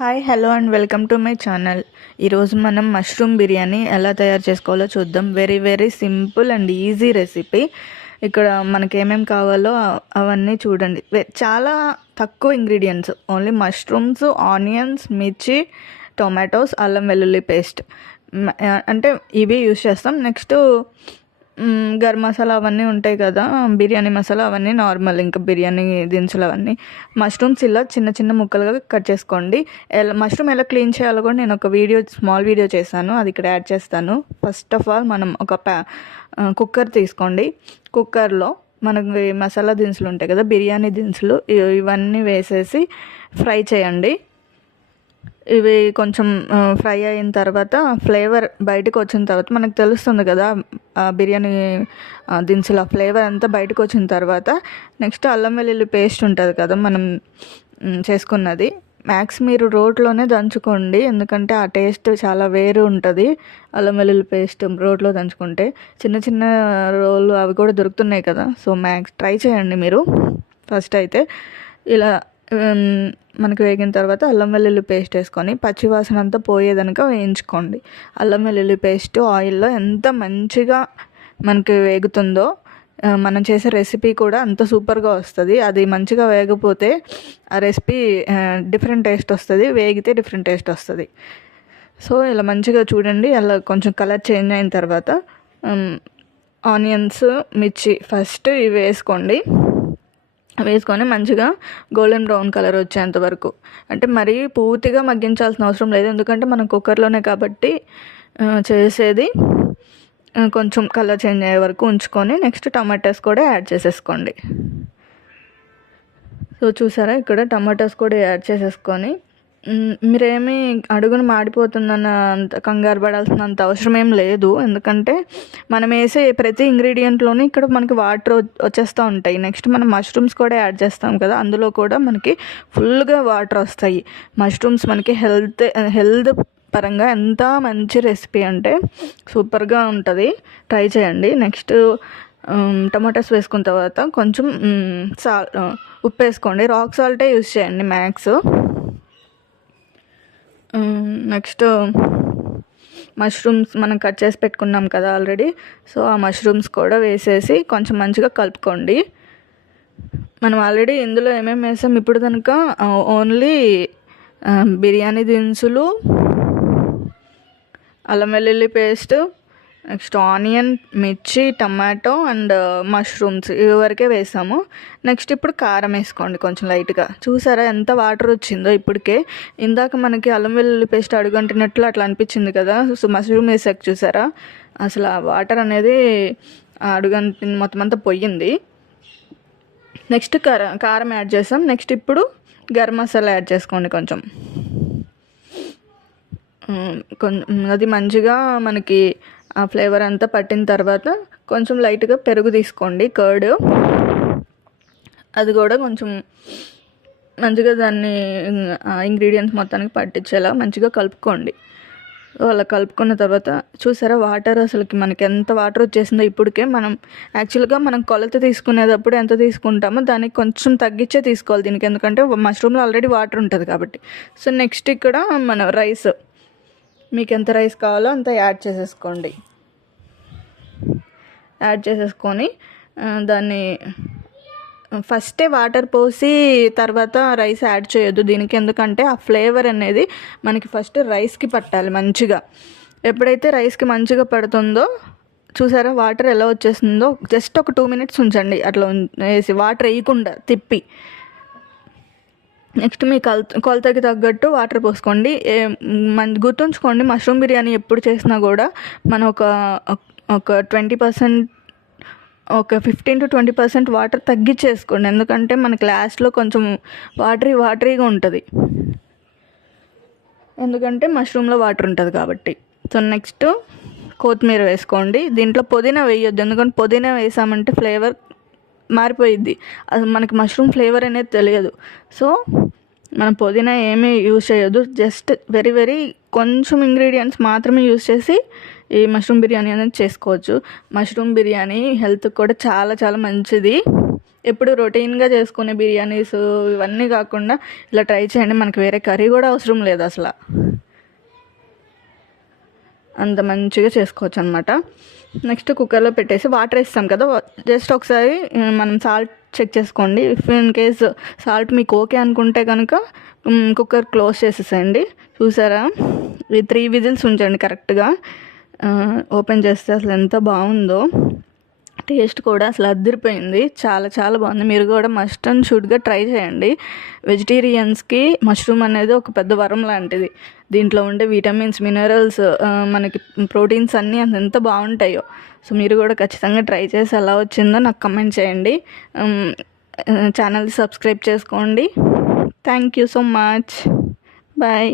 Hi hello and welcome to my channel ఈరోజు మనం mushroom biryani ఎలా తయారు చేసుకోవాలో చూద్దాం. Very very simple and easy recipe ఇక్కడ మనకి ఏమేమి కావాలో అవన్నీ చూడండి. చాలా తక్కువ ఇంగ్రీడియంట్స్ ఓన్లీ మష్రూమ్స్ ఆనియన్స్ మిర్చి టొమాటోస్ అల్లం వెల్లుల్లి పేస్ట్ అంటే ఇవి యూస్ చేస్తాం. నెక్స్ట్ గరం మసాలా అవన్నీ ఉంటాయి కదా బిర్యానీ మసాలా అవన్నీ నార్మల్ ఇంకా బిర్యానీ దినుసులు అవన్నీ. మష్రూమ్స్ ఇలా చిన్న చిన్న ముక్కలుగా కట్ చేసుకోండి. ఎలా మష్రూమ్ ఎలా క్లీన్ చేయాలో కూడా నేను ఒక వీడియో స్మాల్ వీడియో చేశాను. అది ఇక్కడ యాడ్ చేస్తాను. ఫస్ట్ ఆఫ్ ఆల్ మనం ఒక ప్యా కుక్కర్ తీసుకోండి. కుక్కర్లో మనకి మసాలా దినుసులు ఉంటాయి కదా బిర్యానీ దినుసులు ఇవన్నీ వేసేసి ఫ్రై చేయండి. ఇవి కొంచెం ఫ్రై అయిన తర్వాత ఫ్లేవర్ బయటకు వచ్చిన తర్వాత మనకు తెలుస్తుంది కదా ఆ బిర్యానీ దినుసుల ఫ్లేవర్ అంతా బయటకు వచ్చిన తర్వాత నెక్స్ట్ అల్లం వెల్లుల్లి పేస్ట్ ఉంటుంది కదా మనం చేసుకున్నది. మ్యాక్స్ మీరు రోట్లోనే దంచుకోండి ఎందుకంటే ఆ టేస్ట్ చాలా వేరు ఉంటుంది అల్లం వెల్లుల్లి పేస్ట్ రోట్లో దంచుకుంటే. చిన్న చిన్న రోలు అవి కూడా దొరుకుతున్నాయి కదా సో మ్యాక్స్ ట్రై చేయండి మీరు. ఫస్ట్ అయితే ఇలా మనకు వేగిన తర్వాత అల్లం వెల్లుల్లి పేస్ట్ వేసుకొని పచ్చివాసన అంతా పోయేదనక వేయించుకోండి. అల్లం వెల్లుల్లి పేస్ట్ ఆయిల్లో ఎంత మంచిగా మనకి వేగుతుందో మనం చేసే రెసిపీ కూడా అంత సూపర్గా వస్తుంది. అది మంచిగా వేగపోతే ఆ రెసిపీ డిఫరెంట్ టేస్ట్ వస్తుంది వేగితే డిఫరెంట్ టేస్ట్ వస్తుంది. సో ఇలా మంచిగా చూడండి అలా కొంచెం కలర్ చేంజ్ అయిన తర్వాత ఆనియన్స్ మిర్చి ఫస్ట్ ఇవి వేసుకోండి. వేసుకొని మంచిగా గోల్డెన్ బ్రౌన్ కలర్ వచ్చేంత వరకు. అంటే మరీ పూర్తిగా మగ్గించాల్సిన అవసరం లేదు. ఎందుకంటే మనం కుక్కర్లోనే కాబట్టి చేసేది కొంచెం కలర్ చేంజ్ అయ్యే వరకు ఉంచుకొని నెక్స్ట్ టమాటాస్ కూడా యాడ్ చేసేసుకోండి. సో చూసారా ఇక్కడ టమాటాస్ కూడా యాడ్ చేసేసుకొని మీరేమీ అడుగును మాడిపోతుందన్న అంత కంగారు పడాల్సినంత అవసరం ఏం లేదు. ఎందుకంటే మనం వేసే ప్రతి ఇంగ్రీడియంట్లోని ఇక్కడ మనకి వాటర్ వచ్చేస్తూ ఉంటాయి. నెక్స్ట్ మనం మష్రూమ్స్ కూడా యాడ్ చేస్తాం కదా అందులో కూడా మనకి ఫుల్గా వాటర్ వస్తాయి. మష్రూమ్స్ మనకి హెల్త్ హెల్త్ పరంగా ఎంత మంచి రెసిపీ అంటే సూపర్గా ఉంటుంది. ట్రై చేయండి. నెక్స్ట్ టమాటాస్ వేసుకున్న తర్వాత కొంచెం సాల్ ఉప్పు వేసుకోండి. రాక్ సాల్టే యూస్ చేయండి మ్యాక్స్. నెక్స్ట్ మష్రూమ్స్ మనం కట్ చేసి పెట్టుకున్నాం కదా ఆల్రెడీ. సో ఆ మష్రూమ్స్ కూడా వేసేసి కొంచెం మంచిగా కలుపుకోండి. మనం ఆల్రెడీ ఇందులో ఏమేమి వేసాం? ఇప్పుడు కనుక ఓన్లీ బిర్యానీ దినుసులు అల్లం వెల్లుల్లి పేస్ట్ నెక్స్ట్ ఆనియన్ మిర్చి టమాటో అండ్ మష్రూమ్స్ ఇవి వరకే వేసాము. నెక్స్ట్ ఇప్పుడు కారం వేసుకోండి కొంచెం లైట్గా. చూసారా ఎంత వాటర్ వచ్చిందో ఇప్పటికే. ఇందాక మనకి అల్లం వెల్లుల్లి పేస్ట్ అడుగంటినట్లు అట్లా అనిపించింది కదా. సో మష్రూమ్ వేసాక చూసారా? అసలు ఆ వాటర్ అనేది ఆ అడుగంటి మొత్తం అంతా పొయ్యింది నెక్స్ట్ కారం కారం యాడ్ చేసాం. నెక్స్ట్ ఇప్పుడు గరం మసాలా యాడ్ చేసుకోండి కొంచెం. కొంచెం అది మంచిగా మనకి ఆ ఫ్లేవర్ అంతా పట్టిన తర్వాత కొంచెం లైట్గా పెరుగు తీసుకోండి కర్డ్. అది కూడా కొంచెం మంచిగా దాన్ని ఇంగ్రీడియంట్స్ మొత్తానికి పట్టించేలా మంచిగా కలుపుకోండి. అలా కలుపుకున్న తర్వాత చూసారా వాటర్ అసలుకి మనకి ఎంత వాటర్ వచ్చేసిందో ఇప్పటికే మనం యాక్చువల్గా మనం కొలత తీసుకునేటప్పుడు ఎంత తీసుకుంటామో దానికి కొంచెం తగ్గించే తీసుకోవాలి దీనికి. ఎందుకంటే మష్రూమ్లో ఆల్రెడీ వాటర్ ఉంటుంది కాబట్టి. సో నెక్స్ట్ ఇక్కడ మన రైస్. మీకు ఎంత రైస్ కావాలో అంత యాడ్ చేసేసుకోండి. యాడ్ చేసేసుకొని దాన్ని ఫస్టే వాటర్ పోసి తర్వాత రైస్ యాడ్ చేయొద్దు. దీనికి ఎందుకంటే ఆ ఫ్లేవర్ అనేది మనకి ఫస్ట్ రైస్కి పట్టాలి మంచిగా. ఎప్పుడైతే రైస్కి మంచిగా పడుతుందో చూసారా వాటర్ ఎలా వచ్చేస్తుందో? జస్ట్ ఒక టూ మినిట్స్ ఉంచండి. అట్లా వేసి వాటర్ వేయకుండా తిప్పి. నెక్స్ట్ మీ కల్ కొలతకి తగ్గట్టు వాటర్ పోసుకోండి. ఏ మన గుర్తుంచుకోండి మష్రూమ్ బిర్యానీ ఎప్పుడు చేసినా కూడా మనం ఒక ఒక ట్వంటీ పర్సెంట్ ఒక fifteen to twenty percent water తగ్గించేసుకోండి ఎందుకంటే మనకి లాస్ట్లో కొంచెం వాటరీ వాటరీగా ఉంటుంది. ఎందుకంటే మష్రూమ్లో వాటర్ ఉంటుంది కాబట్టి. సో నెక్స్ట్ కొత్తిమీర వేసుకోండి. దీంట్లో పుదీనా వేయొద్దు. ఎందుకంటే పుదీనా వేసామంటే ఫ్లేవర్ మారిపోయిద్ది. అది మనకి మష్రూమ్ ఫ్లేవర్ అనేది తెలియదు. సో మనం పుదీనా ఏమీ యూజ్ చేయొద్దు. జస్ట్ వెరీ వెరీ కొంచెం ఇంగ్రీడియంట్స్ మాత్రమే యూజ్ చేసి ఈ మష్రూమ్ బిర్యానీ అనేది చేసుకోవచ్చు. మష్రూమ్ బిర్యానీ హెల్త్కి కూడా చాలా చాలా మంచిది. ఎప్పుడు రొటీన్గా చేసుకునే బిర్యానీస్ ఇవన్నీ కాకుండా ఇలా ట్రై చేయండి. మనకి వేరే కర్రీ కూడా అవసరం లేదు అసలు. అంత మంచిగా చేసుకోవచ్చు అనమాట నెక్స్ట్ కుక్కర్లో పెట్టేసి వాటర్ వేస్తాం కదా జస్ట్ ఒకసారి మనం సాల్ట్ చెక్ చేసుకోండి. ఇఫ్ ఇన్ కేస్ సాల్ట్ మీకు ఓకే అనుకుంటే కనుక కుక్కర్ క్లోజ్ చేసేసేయండి. చూసారా? ఈ త్రీ విజిల్స్ ఉంచండి కరెక్ట్గా. ఓపెన్ చేస్తే అసలు ఎంత బాగుందో. టేస్ట్ కూడా అసలు అద్దరిపోయింది చాలా చాలా బాగుంది. మీరు కూడా మస్ట్ అండ్ షుడ్గా ట్రై చేయండి. వెజిటేరియన్స్కి మష్రూమ్ అనేది ఒక పెద్ద వరం లాంటిది. దీంట్లో ఉండే విటమిన్స్ మినరల్స్ మనకి ప్రోటీన్స్ అన్నీ అంత ఎంత బాగుంటాయో. సో మీరు కూడా ఖచ్చితంగా ట్రై చేసి ఎలా వచ్చిందో నాకు కమెంట్ చేయండి. ఛానల్ సబ్స్క్రైబ్ చేసుకోండి. Thank you so much. Bye.